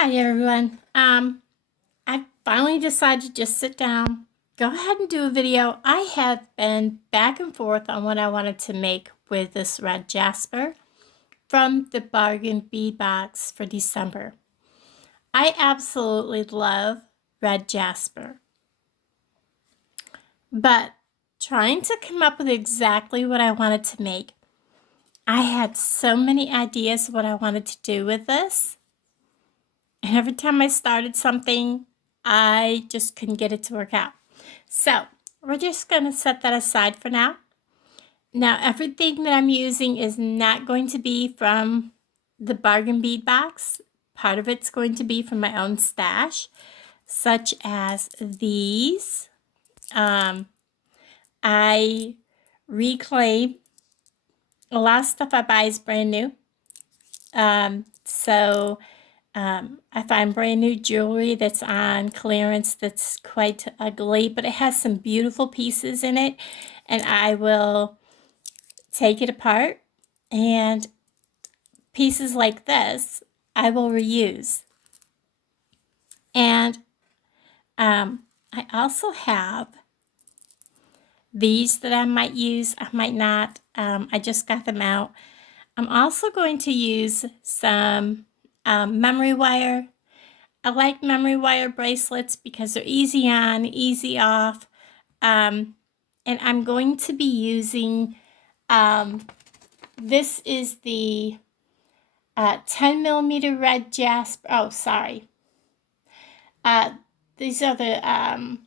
Hi everyone. I finally decided to just sit down, go ahead and do a video. I have been back and forth on what I wanted to make with this red jasper from the bargain bead box for December. I absolutely love red jasper, but trying to come up with exactly what I wanted to make, I had so many ideas what I wanted to do with this. And every time I started something, I just couldn't get it to work out. So we're just going to set that aside for now. Now, everything that I'm using is not going to be from the bargain bead box. Part of it's going to be from my own stash, such as these. I reclaim a lot of stuff I buy is brand new. I find brand new jewelry that's on clearance that's quite ugly, but it has some beautiful pieces in it, and I will take it apart, and pieces like this I will reuse. And I also have these that I might use, I might not. I just got them out. I'm also going to use some memory wire. I like memory wire bracelets because they're easy on, easy off. And I'm going to be using, this is the 10 millimeter red jasper. Oh, sorry. These are the,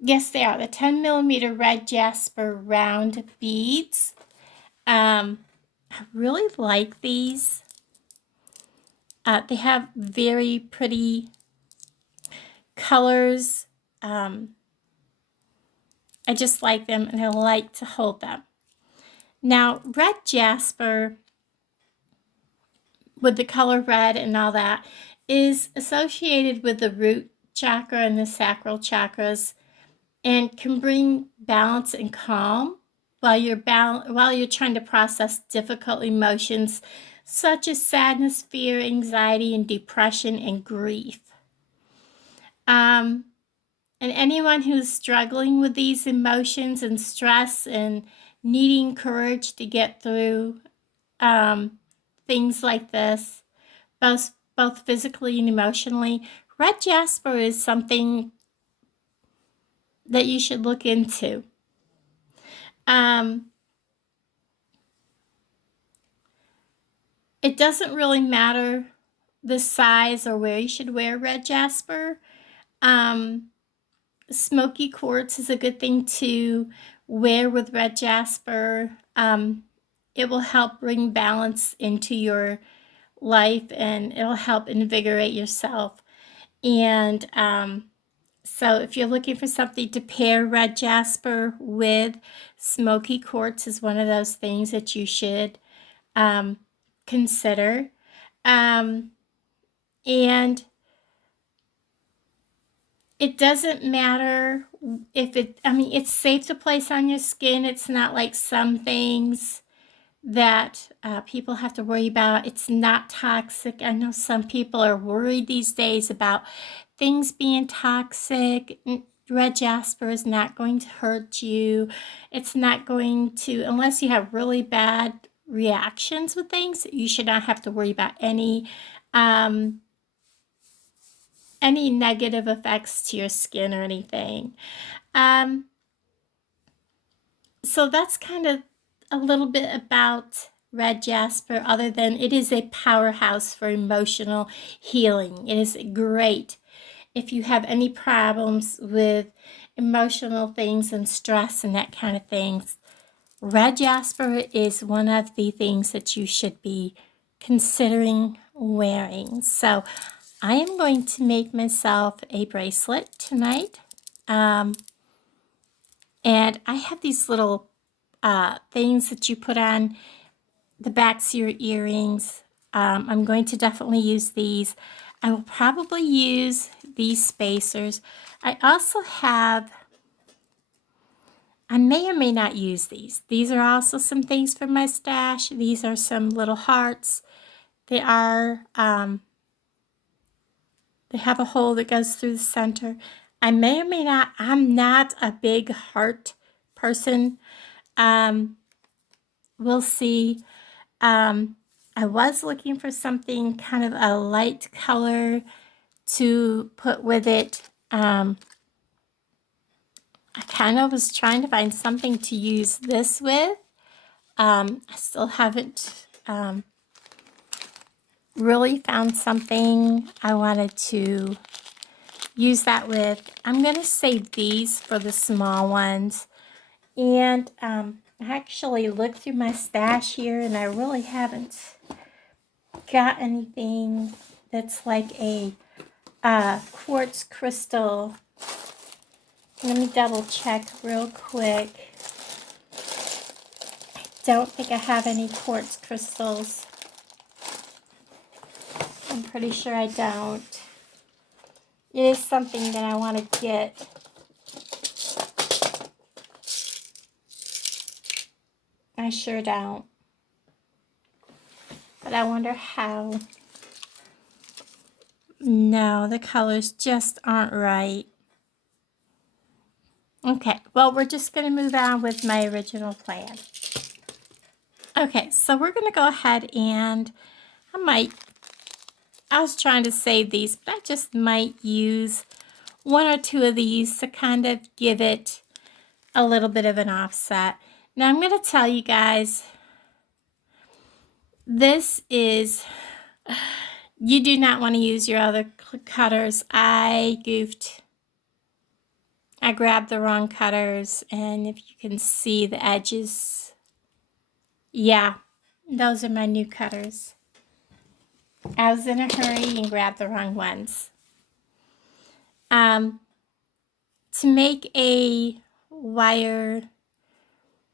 yes, they are the 10 millimeter red jasper round beads. I really like these. They have very pretty colors. I just like them, and I like to hold them. Now, red jasper, with the color red and all that, is associated with the root chakra and the sacral chakras, and can bring balance and calm while you're trying to process difficult emotions such as sadness, fear, anxiety, and depression and grief. And anyone who's struggling with these emotions and stress and needing courage to get through things like this, both physically and emotionally, red jasper is something that you should look into. It doesn't really matter the size or where you should wear red jasper. Smoky quartz is a good thing to wear with red jasper. It will help bring balance into your life, and it'll help invigorate yourself. And so if you're looking for something to pair red jasper with, smoky quartz is one of those things that you should consider. And it doesn't matter if it's safe to place on your skin. It's not like some things that people have to worry about. It's not toxic. I know some people are worried these days about things being toxic. Red jasper is not going to hurt you. It's not going to, unless you have really bad reactions with things, you should not have to worry about any negative effects to your skin or anything. So that's kind of a little bit about red jasper, other than it is a powerhouse for emotional healing. It is great if you have any problems with emotional things and stress and that kind of things. Red jasper is one of the things that you should be considering wearing. So I am going to make myself a bracelet tonight. And I have these little things that you put on the backs of your earrings. I'm going to definitely use these. I will probably use these spacers. I also have, I may or may not use these. These are also some things from my stash. These are some little hearts They are, they have a hole that goes through the center. I may or may not, I'm not a big heart person. We'll see. I was looking for something kind of a light color to put with it. I kind of was trying to find something to use this with. I still haven't really found something I wanted to use that with. I'm going to save these for the small ones. And I actually looked through my stash here, and I really haven't got anything that's like a quartz crystal. Let me double check real quick. I don't think I have any quartz crystals. I'm pretty sure I don't. It is something that I want to get. I sure don't. But I wonder how. No, the colors just aren't right. Okay, well, we're just going to move on with my original plan. Okay, so we're going to go ahead and I was trying to save these, but I just might use one or two of these to kind of give it a little bit of an offset. Now, I'm going to tell you guys, this is, you do not want to use your other cutters. I goofed. I grabbed the wrong cutters, and if you can see the edges, yeah, those are my new cutters. I was in a hurry and grabbed the wrong ones. To make a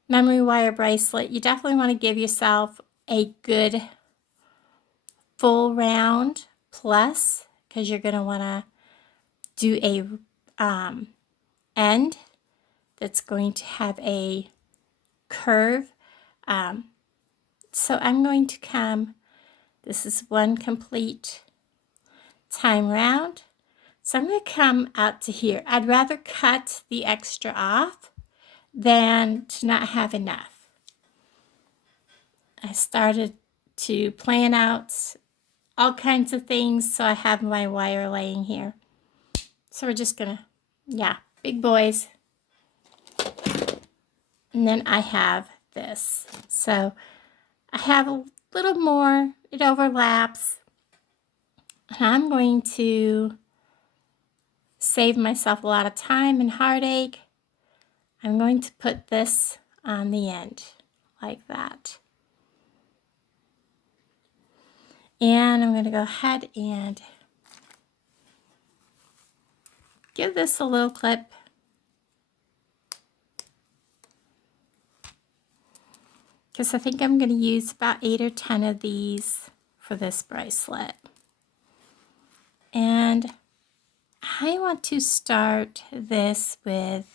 memory wire bracelet, you definitely want to give yourself a good full round plus, because you're going to want to do a end that's going to have a curve. So I'm going to come, this is one complete time round. So I'm going to come out to here. I'd rather cut the extra off than to not have enough. I started to plan out all kinds of things, so I have my wire laying here. So we're just going to, yeah, big boys. And then I have this. So I have a little more, it overlaps. And I'm going to save myself a lot of time and heartache. I'm going to put this on the end like that. And I'm going to go ahead and give this a little clip. Because I think I'm going to use about 8 or 10 of these for this bracelet. And I want to start this with,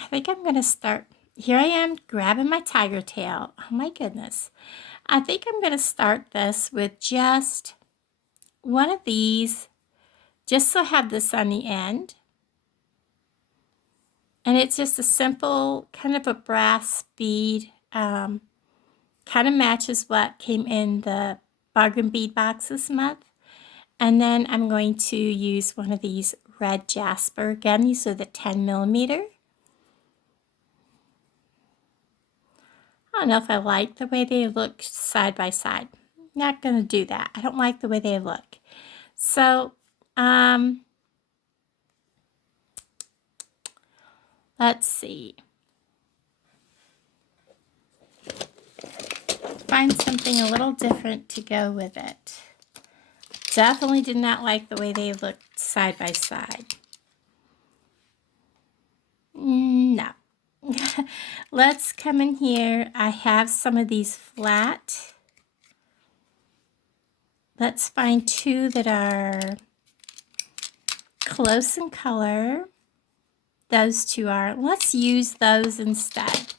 I think I'm going to start, here I am grabbing my tiger tail. Oh my goodness. I think I'm going to start this with just one of these, just so I have this on the end. And it's just a simple kind of a brass bead. Kind of matches what came in the bargain bead box this month. And then I'm going to use one of these red jasper. Again, these are the 10 millimeter. I don't know if I like the way they look side by side. Not going to do that. I don't like the way they look. So, let's see. Find something a little different to go with it. Definitely did not like the way they looked side by side. No. Let's come in here. I have some of these flat. Let's find two that are close in color. Those two are. Let's use those instead.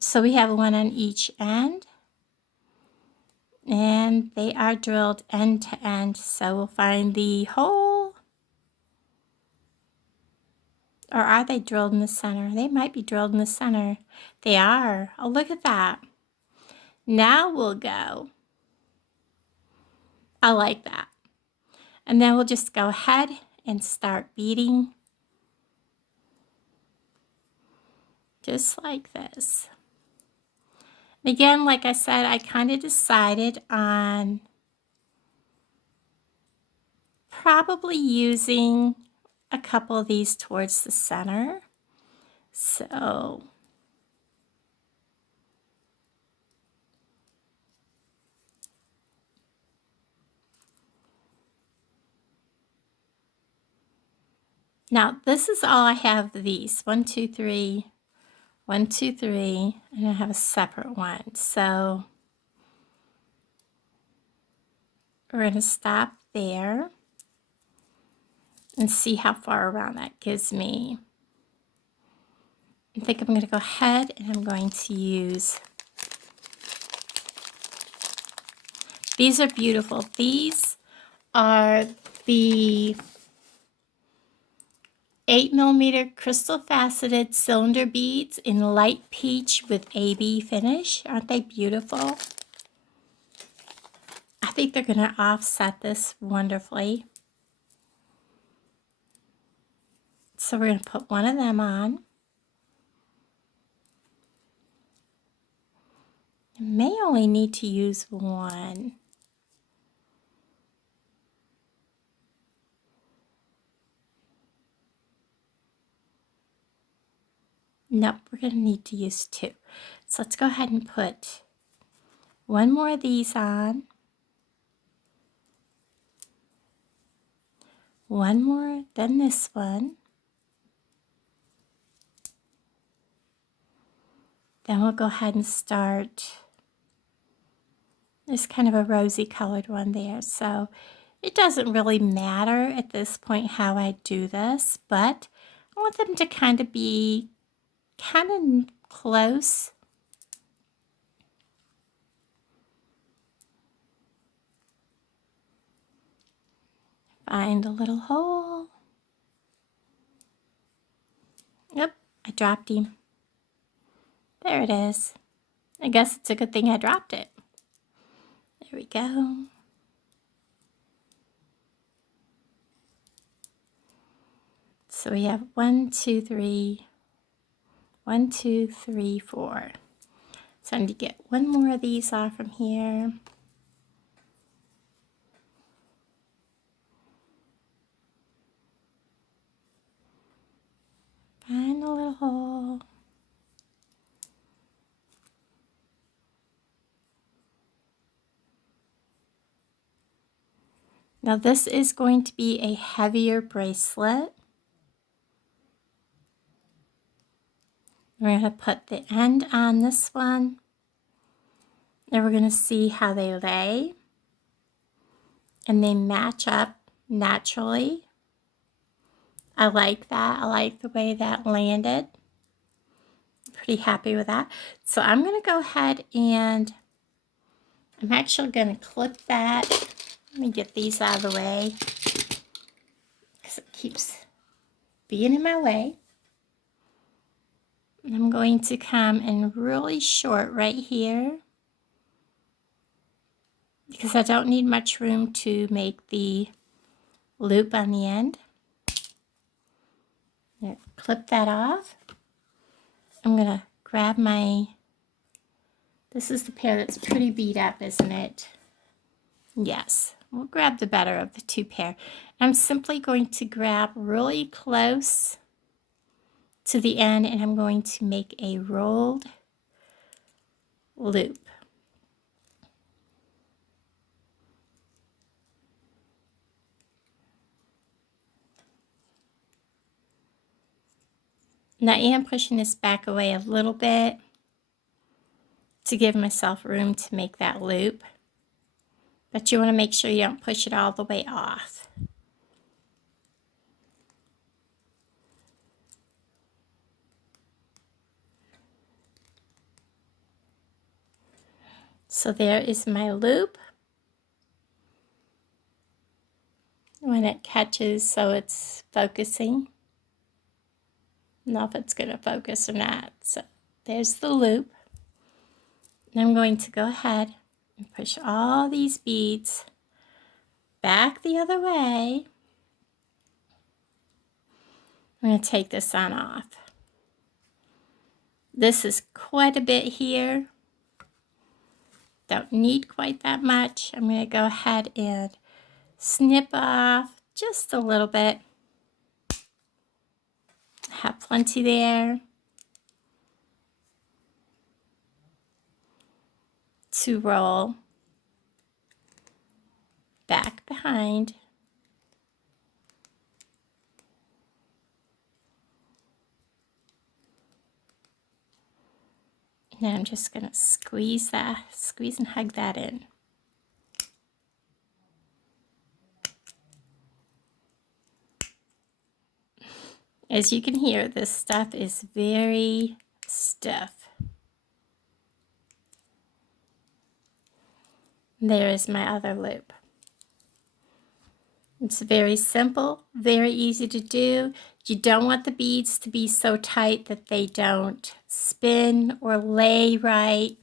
So we have one on each end. And they are drilled end to end, so we'll find the hole. Or are they drilled in the center? They might be drilled in the center. They are. Oh, look at that. Now we'll go. I like that. And then we'll just go ahead and start beading. Just like this. Again, like I said, I kind of decided on probably using a couple of these towards the center. So now this is all I have of these. 1, 2, 3, 1, 2, 3, and I have a separate one. So we're going to stop there and see how far around that gives me. I think I'm going to go ahead and I'm going to use, these are beautiful. These are the 8mm crystal faceted cylinder beads in light peach with AB finish. Aren't they beautiful? I think they're going to offset this wonderfully. So we're going to put one of them on. I may only need to use one. Nope, we're going to need to use two. So let's go ahead and put one more of these on. One more, then this one. Then we'll go ahead and start. There's kind of a rosy colored one there. So it doesn't really matter at this point how I do this, but I want them to kind of be kind of close. Find a little hole. Yep, I dropped him. There it is. I guess it's a good thing I dropped it. There we go. So we have 1, 2, 3, 1, 2, 3, 4. So I need to get one more of these off from here. Find a little hole. Now this is going to be a heavier bracelet. We're going to put the end on this one. And we're going to see how they lay. And they match up naturally. I like that. I like the way that landed. Pretty happy with that. So I'm going to go ahead and I'm actually going to clip that. Let me get these out of the way because it keeps being in my way. And I'm going to come in really short right here because I don't need much room to make the loop on the end. Clip that off. I'm going to grab my, this is the pair that's pretty beat up, isn't it? Yes, we'll grab the better of the two pair. I'm simply going to grab really close to the end and I'm going to make a rolled loop. Now I am pushing this back away a little bit to give myself room to make that loop. But you want to make sure you don't push it all the way off. So there is my loop. When it catches, so it's focusing. I don't know if it's going to focus or not. So there's the loop. And I'm going to go ahead and push all these beads back the other way. I'm going to take this on off. This is quite a bit here. Don't need quite that much. I'm going to go ahead and snip off just a little bit. Have plenty there to roll back behind. And then I'm just going to squeeze and hug that in. As you can hear, this stuff is very stiff. There is my other loop. It's very simple, very easy to do. You don't want the beads to be so tight that they don't spin or lay right.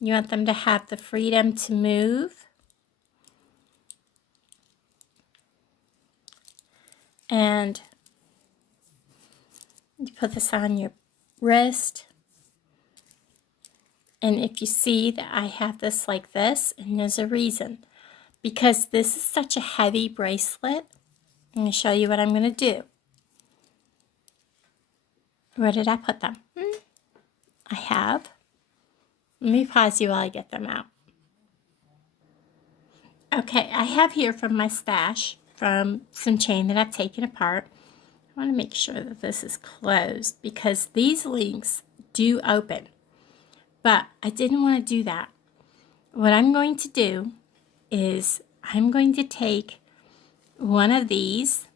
You want them to have the freedom to move. And you put this on your wrist. And if you see that I have this like this, and there's a reason. Because this is such a heavy bracelet, I'm going to show you what I'm going to do. Where did I put them? I have. Let me pause you while I get them out. Okay, I have here from my stash, from some chain that I've taken apart. I want to make sure that this is closed because these links do open. But I didn't want to do that. What I'm going to do is I'm going to take one of these,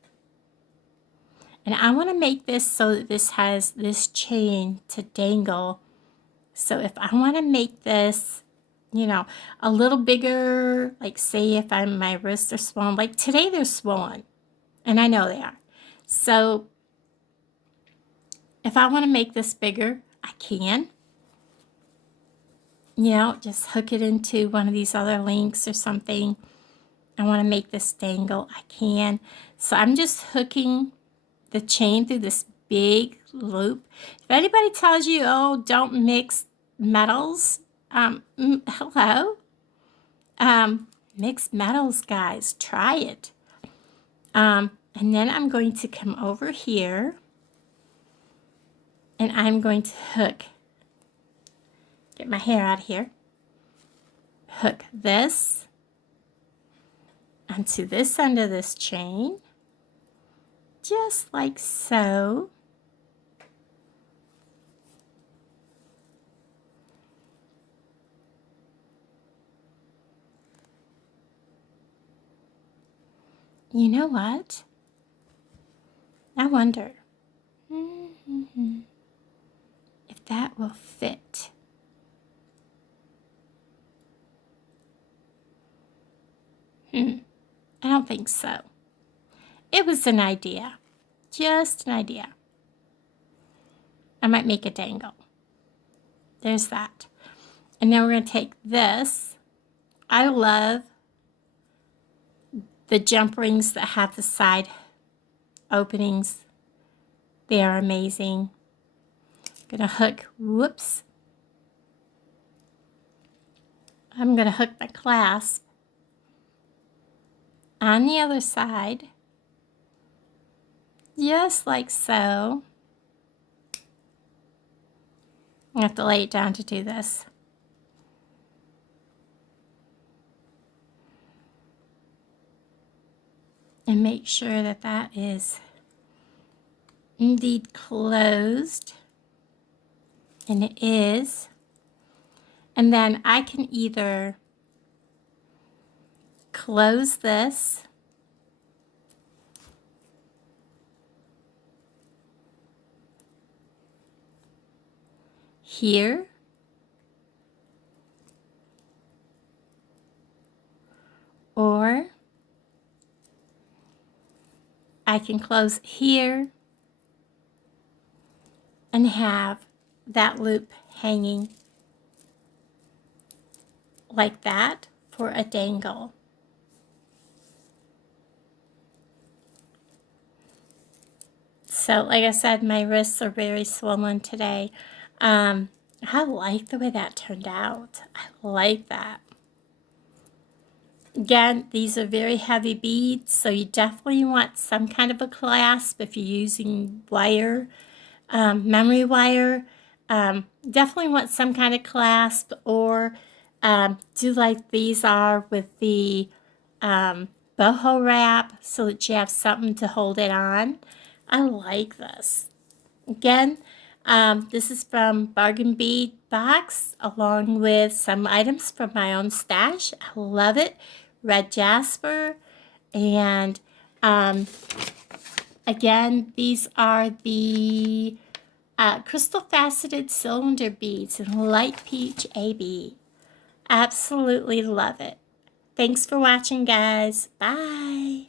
and I want to make this so that this has this chain to dangle. So if I want to make this, you know, a little bigger, like say if my wrists are swollen, like today they're swollen, and I know they are. So if I want to make this bigger, I can. You know, just hook it into one of these other links or something. I want to make this dangle, I can. So I'm just hooking the chain through this big loop. If anybody tells you, oh, don't mix metals, hello? Mixed metals, guys, try it. And then I'm going to come over here and I'm going to hook, get my hair out of here, hook this onto this end of this chain, just like so. You know what? I wonder if that will fit. I don't think so. It was an idea. Just an idea. I might make a dangle. There's that. And now we're going to take this. I love the jump rings that have the side openings. They are amazing. I'm going to hook, whoops. I'm going to hook my clasp on the other side, just like so. I have to lay it down to do this. And make sure that that is indeed closed. And it is. And then I can either close this here, I can close here and have that loop hanging like that for a dangle. So like I said, my wrists are very swollen today. I like the way that turned out. I like that. Again, these are very heavy beads, so you definitely want some kind of a clasp if you're using wire, memory wire. Definitely want some kind of clasp, or do like these are with the boho wrap so that you have something to hold it on. I like this. Again, this is from Bargain Bead Box, along with some items from my own stash. I love it. Red Jasper. And again, these are the crystal faceted cylinder beads in light peach AB. Absolutely love it. Thanks for watching, guys. Bye.